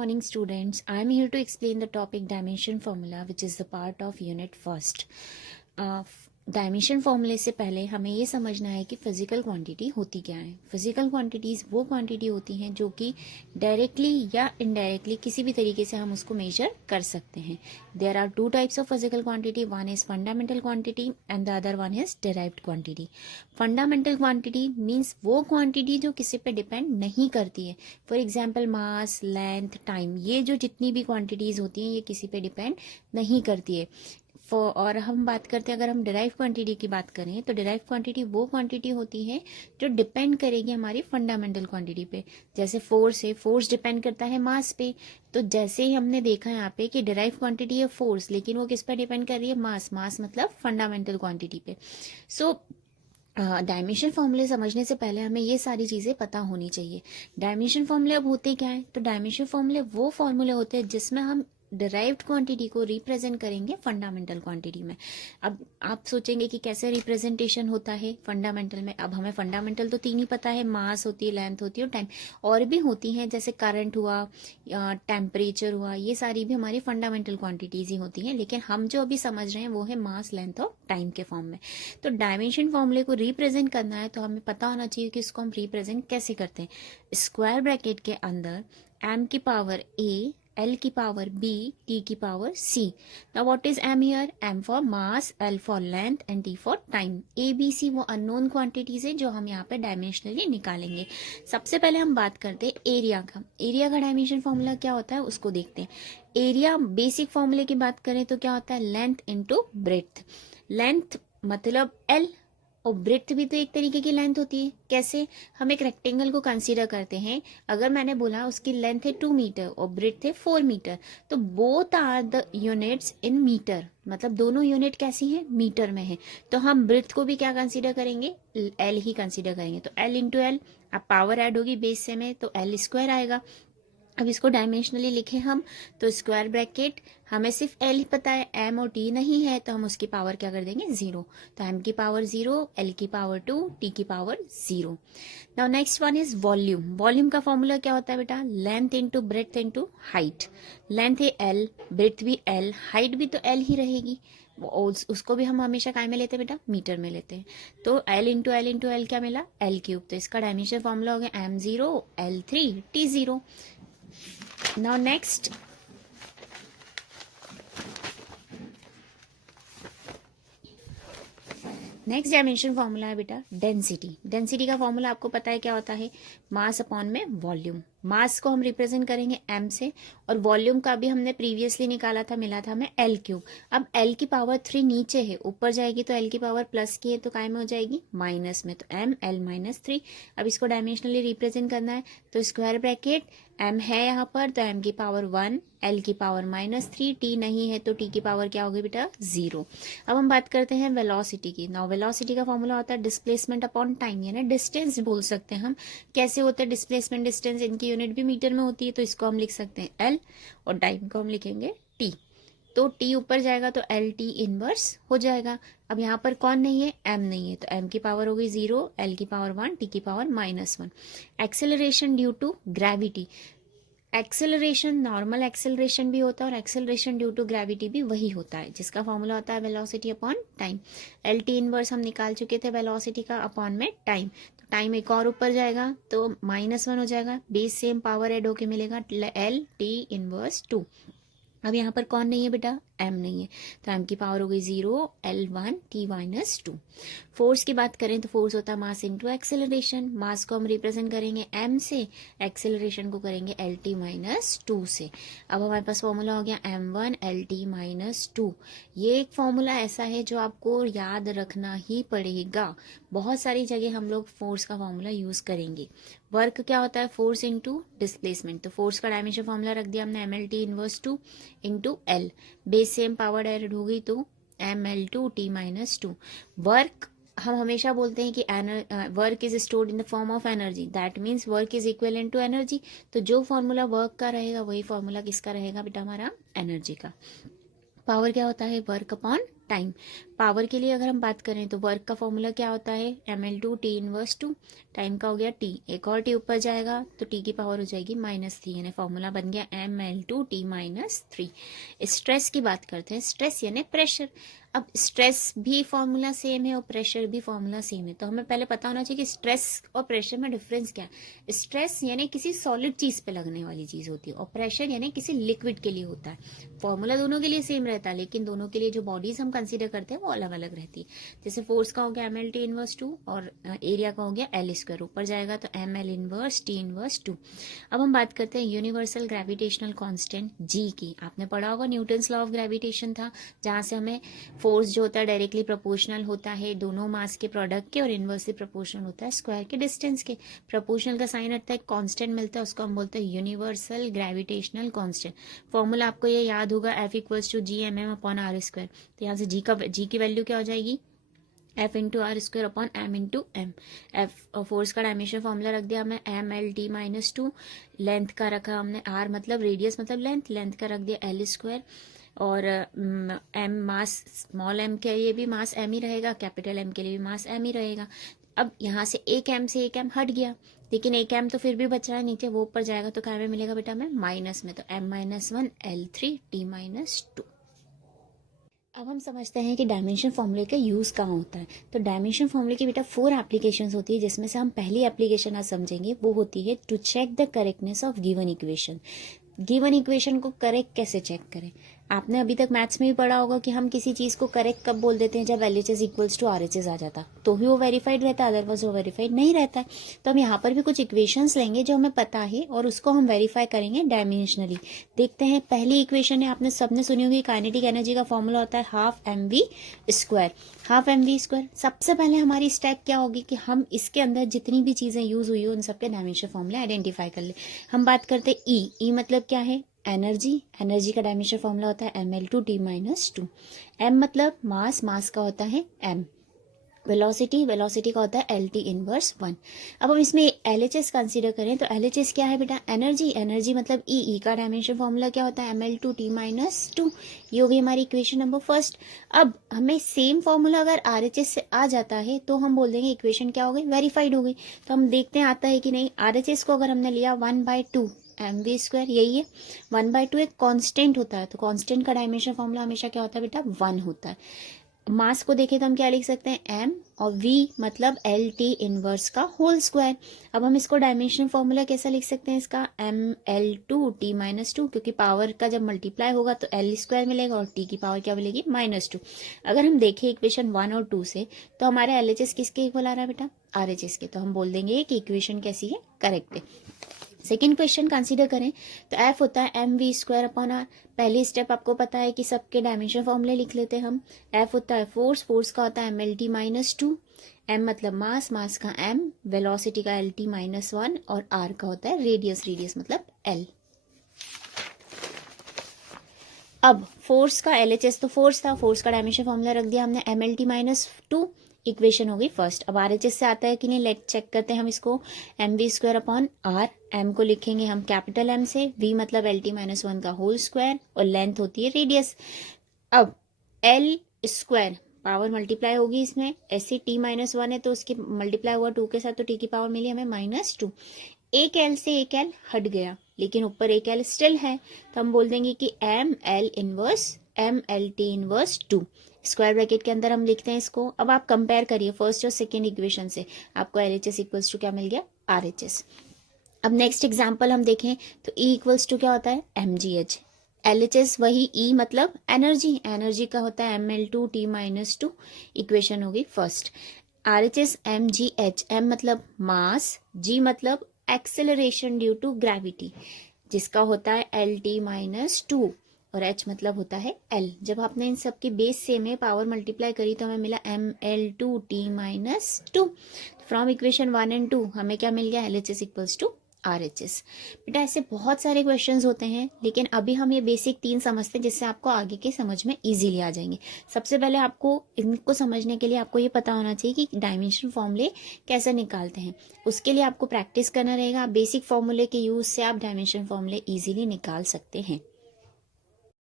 morning, students. I am here to explain the topic dimension formula, which is the part of unit first. Dimension फॉर्मूले से पहले हमें ये समझना है कि फिजिकल क्वांटिटी होती क्या है. फिजिकल क्वांटिटीज़ वो क्वांटिटी होती हैं जो कि डायरेक्टली या इनडायरेक्टली किसी भी तरीके से हम उसको मेजर कर सकते हैं. There are two types of physical quantity. One is fundamental quantity and the other one is derived quantity. Fundamental quantity means वो क्वांटिटी जो किसी पे डिपेंड नहीं करती है. For example mass, length, time, ये जो जितनी भी क्वांटिटीज़ होती हैं ये किसी पे डिपेंड नहीं करती है. और हम बात करते हैं, अगर हम डिराइव क्वांटिटी की बात करें तो डिराइव क्वांटिटी वो क्वांटिटी होती है जो डिपेंड करेगी हमारी फंडामेंटल क्वांटिटी पे. जैसे फोर्स है, फोर्स डिपेंड करता है मास पे. तो जैसे ही हमने देखा यहाँ पे कि डिराइव क्वांटिटी है फोर्स, लेकिन वो किस पर डिपेंड कर रही है? मास. मास मतलब फंडामेंटल क्वांटिटी पे. सो डायमेंशन फॉर्मूले समझने से पहले हमें ये सारी चीज़ें पता होनी चाहिए. डायमेंशन फॉर्मूले अब होते क्या है? तो डायमेंशन फॉर्मूले वो फॉर्मूले होते हैं जिसमें हम डिराइव्ड क्वांटिटी को रिप्रेजेंट करेंगे फंडामेंटल क्वांटिटी में. अब आप सोचेंगे कि कैसे रिप्रेजेंटेशन होता है फंडामेंटल में. अब हमें फंडामेंटल तो तीन ही पता है, मास होती है, लेंथ होती है और टाइम. और भी होती हैं जैसे करंट हुआ, टेम्परेचर हुआ, ये सारी भी हमारी फंडामेंटल क्वांटिटीज ही होती हैं. लेकिन हम जो अभी समझ रहे हैं वो है मास, लेंथ और टाइम के फॉर्म में. तो डायमेंशन फॉर्मूले को रिप्रेजेंट करना है तो हमें पता होना चाहिए कि इसको हम रिप्रेजेंट कैसे करते हैं. स्क्वायर ब्रैकेट के अंदर m की पावर a, L की पावर B, T की power C. Now what is M here? M for mass, L for length and T for time. A, B, C वो अननोन क्वांटिटीज है जो हम यहाँ पे डायमेंशनली निकालेंगे. सबसे पहले हम बात करते हैं एरिया का. एरिया का डायमेंशन फॉर्मूला क्या होता है उसको देखते हैं. एरिया बेसिक फॉर्मूले की बात करें तो क्या होता है? Length into breadth. लेंथ मतलब L और ब्रेथ भी तो एक तरीके की लेंथ होती है. कैसे? हम एक रेक्टेंगल को कंसीडर करते हैं. अगर मैंने बोला उसकी लेंथ है 2 मीटर और ब्रेथ है 4 मीटर, तो both are the units in metre. मतलब दोनों यूनिट कैसी हैं? मीटर में है. तो हम ब्रेथ को भी क्या कंसीडर करेंगे? एल ही कंसीडर करेंगे. तो एल इंटू एल, अब पावर ऐड होगी बेस से में तो एल स्क्वायर आएगा. अब इसको डायमेंशनली लिखे हम तो स्क्वायर ब्रैकेट, हमें सिर्फ एल ही पता है, एम और टी नहीं है, तो हम उसकी पावर क्या कर देंगे? 0. तो एम की पावर 0, एल की पावर 2, टी की power 0. Now next one is volume. Volume का फॉर्मूला क्या होता है बेटा? Length into breadth into height. Length है एल, ब्रेथ भी एल, हाइट भी तो एल ही रहेगी. उसको भी हम हमेशा काय में लेते हैं बेटा? मीटर में लेते हैं. तो L into L into L क्या मिला? L cube. तो इसका डायमेंशन फॉर्मूला हो गया m0, l3, t0. Now next, next dimension formula है बेटा डेंसिटी. डेंसिटी का फॉर्मूला आपको पता है क्या होता है? मास अपॉन में वॉल्यूम. मास को हम रिप्रेजेंट करेंगे m से और वॉल्यूम का भी हमने प्रीवियसली निकाला था, मिला था हमें l क्यूब. अब l की पावर 3 नीचे है, ऊपर जाएगी तो l की पावर प्लस की है तो काय में हो जाएगी? माइनस में. तो m l माइनस 3. अब इसको डायमेंशनली रिप्रेजेंट करना है तो स्क्वायर ब्रैकेट m है यहाँ पर तो m की पावर 1, l की पावर -3, t नहीं है तो t की पावर क्या होगी बेटा? 0. अब हम बात करते हैं वेलोसिटी की. नाउ वेलोसिटी का फॉर्मूला होता है डिस्प्लेसमेंट अपॉन टाइम, यानी डिस्टेंस बोल सकते हैं हम. कैसे होता है डिस्प्लेसमेंट? डिस्टेंस इनकी यूनिट भी मीटर में होती है तो इसको हम लिख सकते हैं L और टाइम को हम लिखेंगे T. तो T ऊपर जाएगा तो L T इनवर्स हो जाएगा. अब यहाँ पर कौन नहीं है? M नहीं है तो M की पावर हो गई 0, L की पावर 1, T की power -1. Acceleration due to gravity. Acceleration normal acceleration भी होता है और एक्सेलरेशन ड्यू टू ग्रेविटी भी वही होता है, जिसका फॉर्मूला होता है velocity upon time. L T inverse हम निकाल चुके थे वेलोसिटी का अपॉन में टाइम. तो टाइम एक और ऊपर जाएगा तो -1 हो जाएगा. बेस सेम पावर ऐड होके मिलेगा एल टी इनवर्स 2. अब यहाँ पर कौन नहीं है बेटा? m नहीं है तो m की पावर हो गई 0, l1, t -2. फोर्स की बात करें तो फोर्स होता है मास इंटू एक्सेलरेशन. मास को हम रिप्रेजेंट करेंगे m से, एक्सेलरेशन को करेंगे lt -2 से. अब हमारे पास फॉर्मूला हो गया m1 lt -2. ये एक फॉर्मूला ऐसा है जो आपको याद रखना ही पड़ेगा. बहुत सारी जगह हम लोग फोर्स का फॉर्मूला यूज करेंगे. वर्क क्या होता है? Force into displacement. तो फोर्स का डायमेंशन फॉर्मूला रख दिया हमने mlt inverse 2 into L. Base same power add हो गई तो ml2 t -2. वर्क हम हमेशा बोलते हैं कि work is stored in the form of energy. That means work is equivalent to energy. तो जो फॉर्मूला वर्क का रहेगा वही फॉर्मूला किसका रहेगा बेटा? हमारा एनर्जी का. पावर क्या होता है? Work upon time. पावर के लिए अगर हम बात करें तो वर्क का फॉर्मूला क्या होता है, ml2 t इनवर्स 2, टाइम का हो गया t, एक और t ऊपर जाएगा तो t की पावर हो जाएगी -3, यानी फॉर्मूला बन गया ml2 t -3। स्ट्रेस की बात करते हैं, स्ट्रेस यानी प्रेशर। अब स्ट्रेस भी फॉर्मूला सेम है और प्रेशर भी फॉर्मूला सेम है, तो हमें पहले पता होना चाहिए कि स्ट्रेस और प्रेशर में डिफरेंस क्या है। स्ट्रेस यानी किसी सॉलिड चीज पे लगने वाली चीज होती है और प्रेशर यानी किसी लिक्विड के लिए होता है। फॉर्मूला दोनों के लिए सेम रहता है, लेकिन दोनों के लिए जो बॉडीज हम कंसीडर करते हैं वो अलग अलग रहती है। जैसे फोर्स का हो गया ml t इनवर्स 2 और एरिया का हो गया L स्क्वायर, ऊपर जाएगा तो ml इनवर्स t इनवर्स 2। अब हम बात करते हैं यूनिवर्सल ग्रेविटेशनल कांस्टेंट जी की। आपने पढ़ा होगा न्यूटन्स लॉ ऑफ ग्रेविटेशन था, जहां से हमें फोर्स जो होता है डायरेक्टली प्रोपोर्शनल होता है दोनों मास के प्रोडक्ट के और इनवर्सली प्रोपोर्शनल होता है स्क्वायर के डिस्टेंस के। प्रोपोर्शनल का साइन आता है, कांस्टेंट मिलता है, उसको हम बोलते हैं यूनिवर्सल ग्रेविटेशनल कांस्टेंट। फॉर्मूला आपको ये याद होगा, F equals to G M M upon R square. तो यहाँ से जी की वैल्यू क्या हो जाएगी, F into R square upon M into M. F force का डायमेंशन फॉर्मूला रख दिया हमने ml t -2, लेंथ का रखा हमने r मतलब रेडियस मतलब लेंथ का रख दिया L स्क्वायर, और एम मास, स्मॉल एम के लिए भी मास एम ही रहेगा, कैपिटल एम के लिए भी मास एम ही रहेगा। अब यहाँ से एक एम हट गया, लेकिन एक एम तो फिर भी बच रहा है नीचे, वो ऊपर जाएगा तो क्या में मिलेगा बेटा हमें, माइनस में, तो m-1 L3 t -2। अब हम समझते हैं कि डायमेंशन फॉर्मूले का यूज़ कहाँ होता है। तो डायमेंशन फॉर्मूले की बेटा 4 एप्लीकेशंस होती है, जिसमें से हम पहली एप्लीकेशन आज समझेंगे, वो होती है to check the correctness of given equation. Given equation को करेक्ट कैसे चेक करें। आपने अभी तक मैथ्स में भी पढ़ा होगा कि हम किसी चीज़ को करेक्ट कब बोल देते हैं, जब LHS इक्वल्स टू RHS आ जाता तो ही वो वेरीफाइड रहता है, अदरवाइज वो वेरीफाइड नहीं रहता है। तो हम यहाँ पर भी कुछ इक्वेशंस लेंगे जो हमें पता है और उसको हम वेरीफाई करेंगे डायमेंशनली। देखते हैं, पहली इक्वेशन है, आपने सबने सुनी होगी, काइनेटिक एनर्जी का फॉर्मूला होता है ½ mv²। सबसे पहले हमारी स्टेप क्या होगी कि हम इसके अंदर जितनी भी चीज़ें यूज हुई हो उन सबके डायमेंशन फॉर्मूले आइडेंटिफाई कर ले। हम बात करते हैं ई मतलब क्या है, एनर्जी का डायमेंशन फॉर्मूला होता है ml2 t -2। m मतलब मास का होता है m। वेलोसिटी का होता है LT इनवर्स 1। अब हम इसमें LHS कंसीडर करें तो LHS क्या है बेटा, एनर्जी मतलब ई का डायमेंशन फॉर्मूला क्या होता है ml2 t -2। ये होगी हमारी इक्वेशन नंबर फर्स्ट। अब हमें सेम फॉर्मूला अगर RHS से आ जाता है तो हम बोल देंगे इक्वेशन क्या हो गई, वेरीफाइड हो गई। तो हम देखते हैं आता है कि नहीं। RHS को अगर हमने लिया 1/2 mv², यही है 1/2 एक कांस्टेंट होता है, तो कांस्टेंट का डायमेंशन फॉर्मूला हमेशा क्या होता है बेटा, 1 होता है। मास को देखें तो हम क्या लिख सकते हैं, m, और v मतलब LT इनवर्स का होल स्क्वायर। अब हम इसको डायमेंशन फॉर्मूला कैसा लिख सकते हैं इसका, ml2 t -2, क्योंकि पावर का जब मल्टीप्लाई होगा तो L स्क्वायर मिलेगा और t की पावर क्या मिलेगी, -2। अगर हम देखें इक्वेशन 1 और 2 से तो हमारे LHS किसके इक्वल आ रहा है बेटा, RHS के, तो हम बोल देंगे कि इक्वेशन कैसी है, करेक्ट है। सेकेंड क्वेश्चन कंसीडर करें तो F होता है mv² अपॉन r। पहली स्टेप आपको पता है कि सबके डायमेंशन फॉर्मूले लिख लेते हैं हम। F होता है फोर्स का होता है mlt -2, m मतलब मास का m, वेलोसिटी का LT -1 और r का होता है रेडियस मतलब L। अब फोर्स का LHS तो फोर्स का डायमेंशन फॉर्मूला रख दिया हमने mlt -2, इक्वेशन हो गई फर्स्ट। अब RHS से आता है कि नहीं, लेट चेक करते हैं हम इसको। mv² अपॉन r, m को लिखेंगे हम कैपिटल M से, v मतलब LT -1 का होल स्क्वायर और लेंथ होती है रेडियस। अब L स्क्वायर पावर मल्टीप्लाई होगी इसमें, ऐसे t -1 है तो उसकी मल्टीप्लाई हुआ 2 के साथ, तो t की पावर मिली हमें -2। एक L से एक L हट गया, लेकिन ऊपर एक L स्टिल है, तो हम बोल देंगे कि mlt इनवर्स 2। स्क्वायर ब्रैकेट के अंदर हम लिखते हैं इसको। अब आप कंपेयर करिए फर्स्ट और सेकेंड इक्वेशन से, आपको LHS इक्वल्स टू क्या मिल गया, RHS। अब नेक्स्ट एग्जांपल हम देखें तो E इक्वल्स टू क्या होता है, mgh। LHS वही E मतलब एनर्जी का होता है ml2 t -2, इक्वेशन होगी फर्स्ट। RHS mgh, m मतलब मास, g मतलब एक्सेलरेशन ड्यू टू ग्रेविटी, जिसका होता है LT -2, और H मतलब होता है L। जब आपने इन सब की बेस सेम है, पावर मल्टीप्लाई करी तो हमें मिला ml2 t -2। From equation 1 and 2 हमें क्या मिल गया, LHS इक्वल्स टू RHS। बेटा ऐसे बहुत सारे क्वेश्चंस होते हैं, लेकिन अभी हम ये बेसिक 3 समझते हैं जिससे आपको आगे के समझ में इजीली आ जाएंगे। सबसे पहले आपको इनको समझने के लिए आपको ये पता होना चाहिए कि डायमेंशन फॉर्मूले कैसे निकालते हैं। उसके लिए आपको प्रैक्टिस करना रहेगा। बेसिक फॉर्मूले के यूज से आप डायमेंशन फॉर्मूले इजीली निकाल सकते हैं।